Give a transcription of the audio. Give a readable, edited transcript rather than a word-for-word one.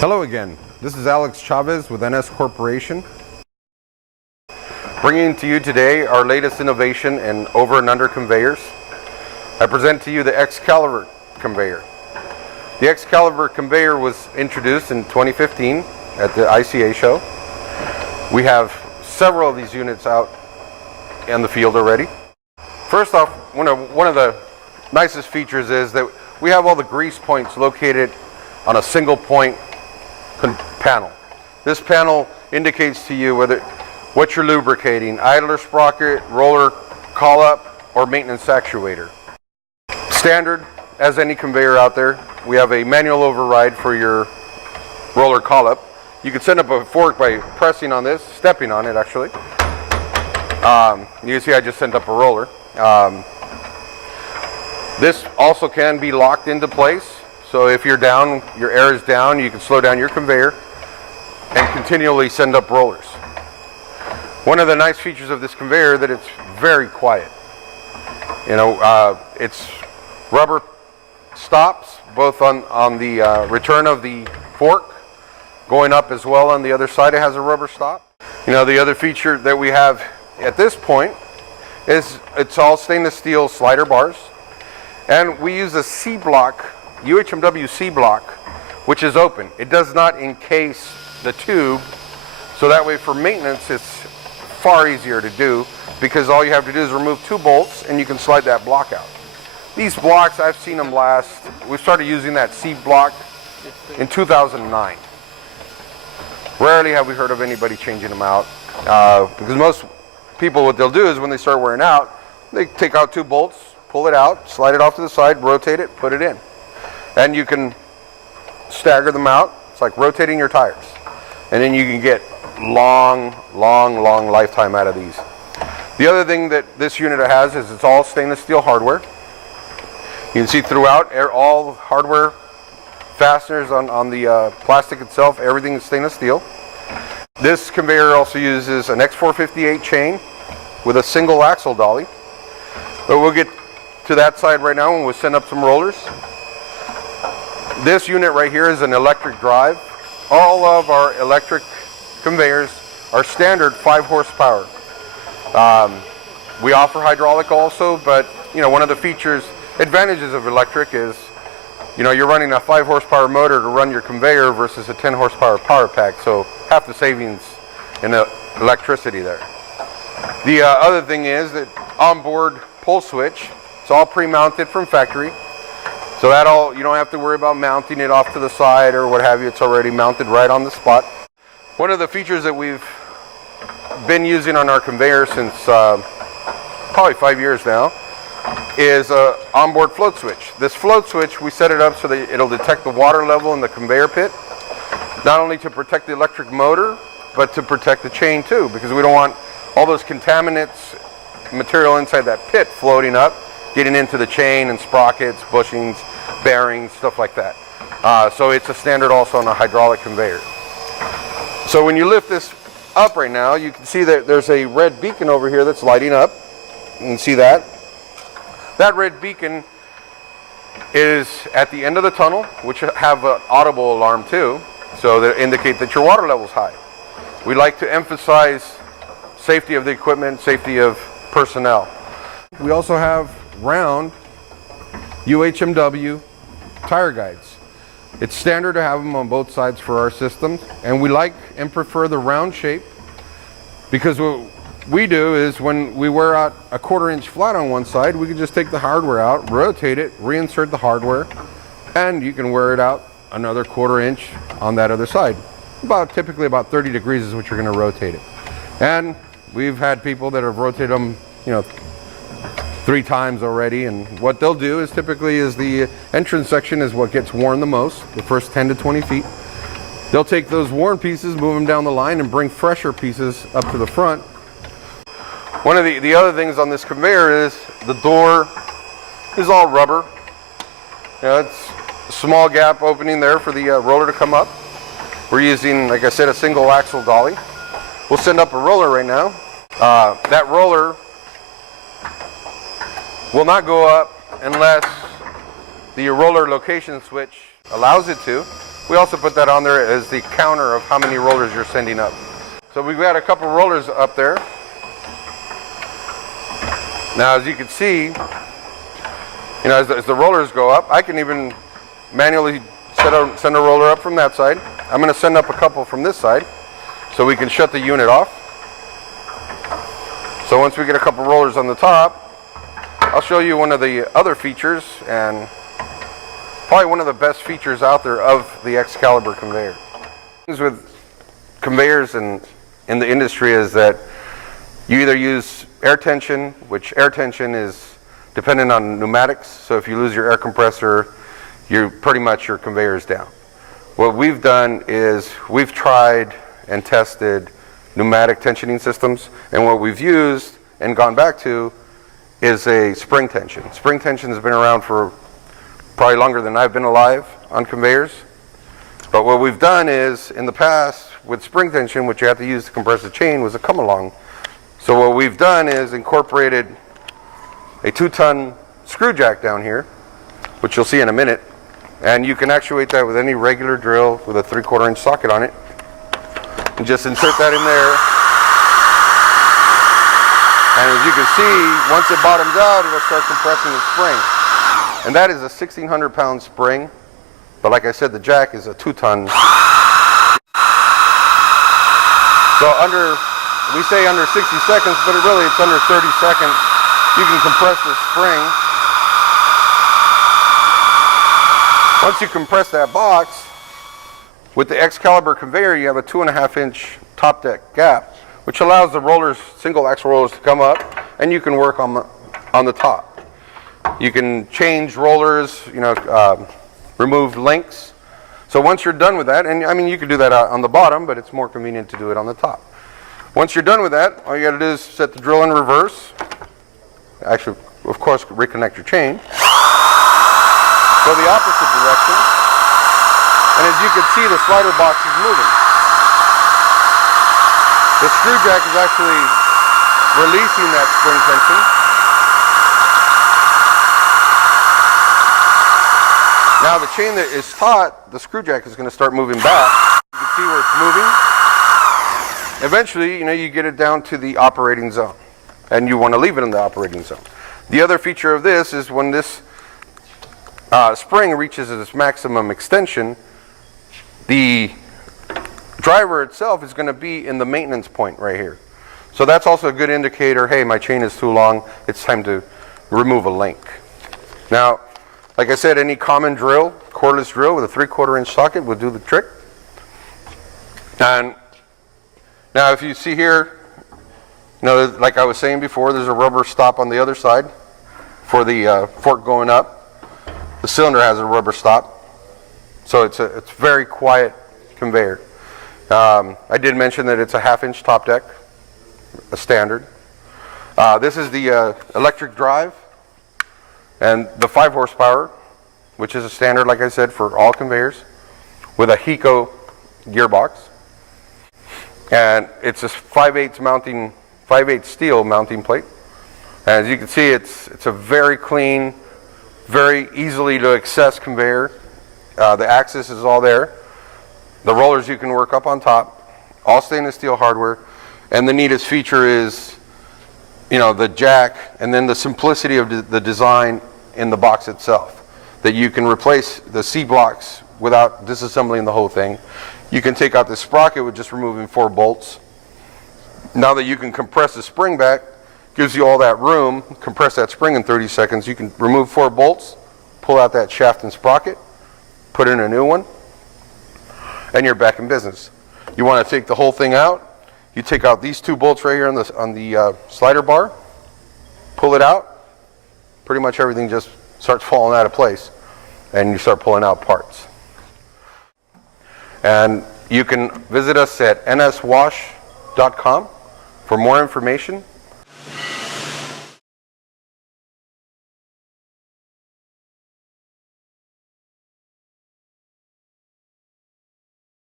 Hello again, this is Alex Chavez with NS Corporation. Bringing to you today our latest innovation in over and under conveyors. I present to you the Excalibur conveyor. The Excalibur conveyor was introduced in 2015 at the ICA show. We have several of these units out in the field already. First off, one of the nicest features is that we have all the grease points located on a single point panel. This panel indicates to you what you're lubricating, idler sprocket, roller call-up, or maintenance actuator. Standard, as any conveyor out there, we have a manual override for your roller call-up. You can send up a fork by pressing on this, stepping on it actually. You can see I just sent up a roller. This also can be locked into place. So if you're down, your air is down, you can slow down your conveyor and continually send up rollers. One of the nice features of this conveyor is that it's very quiet. It's rubber stops both on the return of the fork, going up as well on the other side it has a rubber stop. The other feature that we have at this point is it's all stainless steel slider bars, and we use a C-block, UHMW C-block, which is open. It does not encase the tube, so that way for maintenance it's far easier to do, because all you have to do is remove 2 bolts and you can slide that block out. These blocks, I've seen them last, we started using that C-block in 2009. Rarely have we heard of anybody changing them out, because most people, what they'll do is when they start wearing out, they take out 2 bolts, pull it out, slide it off to the side, rotate it, put it in. And you can stagger them out. It's like rotating your tires. And then you can get long lifetime out of these. The other thing that this unit has is it's all stainless steel hardware. You can see throughout, all hardware fasteners on the plastic itself, everything is stainless steel. This conveyor also uses an X458 chain with a single axle dolly. But we'll get to that side right now when we send up some rollers. This unit right here is an electric drive. All of our electric conveyors are standard 5 horsepower. We offer hydraulic also, but one of the advantages of electric is you're running a 5 horsepower motor to run your conveyor versus a 10 horsepower power pack, so half the savings in the electricity there. The other thing is that onboard pull switch, it's all pre-mounted from factory. So you don't have to worry about mounting it off to the side or what have you. It's already mounted right on the spot. One of the features that we've been using on our conveyor since probably 5 years now is an onboard float switch. This float switch, we set it up so that it'll detect the water level in the conveyor pit, not only to protect the electric motor, but to protect the chain too, because we don't want all those contaminants, material inside that pit floating up, getting into the chain and sprockets, bushings, bearings, stuff like that. So it's a standard also on a hydraulic conveyor. So when you lift this up right now, you can see that there's a red beacon over here that's lighting up. You can see that. That red beacon is at the end of the tunnel, which have an audible alarm too, so that indicate that your water level is high. We like to emphasize safety of the equipment, safety of personnel. We also have round UHMW tire guides. It's standard to have them on both sides for our systems, and we like and prefer the round shape, because what we do is when we wear out a 1/4 inch flat on one side, we can just take the hardware out, rotate it, reinsert the hardware, and you can wear it out another 1/4 inch on that other side. Typically about 30 degrees is what you're going to rotate it. And we've had people that have rotated them 3 times already, and what they'll do is typically the entrance section is what gets worn the most, the first 10 to 20 feet. They'll take those worn pieces, move them down the line, and bring fresher pieces up to the front. One of the other things on this conveyor is the door is all rubber. It's a small gap opening there for the roller to come up. We're using, like I said, a single axle dolly. We'll send up a roller right now. That roller will not go up unless the roller location switch allows it to. we also put that on there as the counter of how many rollers you're sending up. So we've got a couple rollers up there. Now, as you can see, as the rollers go up, I can even manually send a roller up from that side. I'm going to send up a couple from this side so we can shut the unit off. So once we get a couple rollers on the top, I'll show you one of the other features, and probably one of the best features out there of the Excalibur conveyor. Things with conveyors in the industry is that you either use air tension, which air tension is dependent on pneumatics. So if you lose your air compressor, your conveyor is down. What we've done is we've tried and tested pneumatic tensioning systems, and what we've used and gone back to is a spring tension. Spring tension has been around for probably longer than I've been alive on conveyors. But what we've done is, in the past, with spring tension, what you have to use to compress the chain was a come-along. So what we've done is incorporated a 2-ton screw jack down here, which you'll see in a minute, and you can actuate that with any regular drill with a 3/4 inch socket on it, and just insert that in there. And as you can see, once it bottoms out, it'll start compressing the spring. And that is a 1,600 pound spring, but like I said, the jack is a 2-ton. So we say under 60 seconds, but it's under 30 seconds. You can compress the spring. Once you compress that box, with the Excalibur conveyor, you have a 2.5 inch top deck gap, which allows the rollers, single axle rollers, to come up, and you can work on the top. You can change rollers, remove links. So once you're done with that, and I mean you can do that on the bottom, but it's more convenient to do it on the top. Once you're done with that, all you got to do is set the drill in reverse. Actually, of course, reconnect your chain. Go the opposite direction, and as you can see, the slider box is moving. The screw jack is actually releasing that spring tension. Now the chain that is taut, the screw jack is going to start moving back. You can see where it's moving. Eventually, you get it down to the operating zone, and you want to leave it in the operating zone. The other feature of this is when this spring reaches its maximum extension, the driver itself is going to be in the maintenance point right here. So that's also a good indicator, hey, my chain is too long, it's time to remove a link. Now, like I said, any common drill, cordless drill with a 3/4 inch socket will do the trick. And now if you see here, like I was saying before, there's a rubber stop on the other side for the fork going up. The cylinder has a rubber stop. So it's very quiet conveyor. I did mention that it's a 1/2 inch top deck, a standard. This is the electric drive and the 5 horsepower, which is a standard, like I said, for all conveyors, with a Hiko gearbox. And it's a 5/8 steel mounting plate. And as you can see, it's a very clean, very easily to access conveyor. The axis is all there. The rollers you can work up on top, all stainless steel hardware. And the neatest feature is, the jack, and then the simplicity of the design in the box itself. That you can replace the C blocks without disassembling the whole thing. You can take out the sprocket with just removing 4 bolts. Now that you can compress the spring back, gives you all that room, compress that spring in 30 seconds. You can remove 4 bolts, pull out that shaft and sprocket, put in a new one, and you're back in business. You want to take the whole thing out, you take out these 2 bolts right here on the slider bar, pull it out, pretty much everything just starts falling out of place, and you start pulling out parts. And you can visit us at nswash.com for more information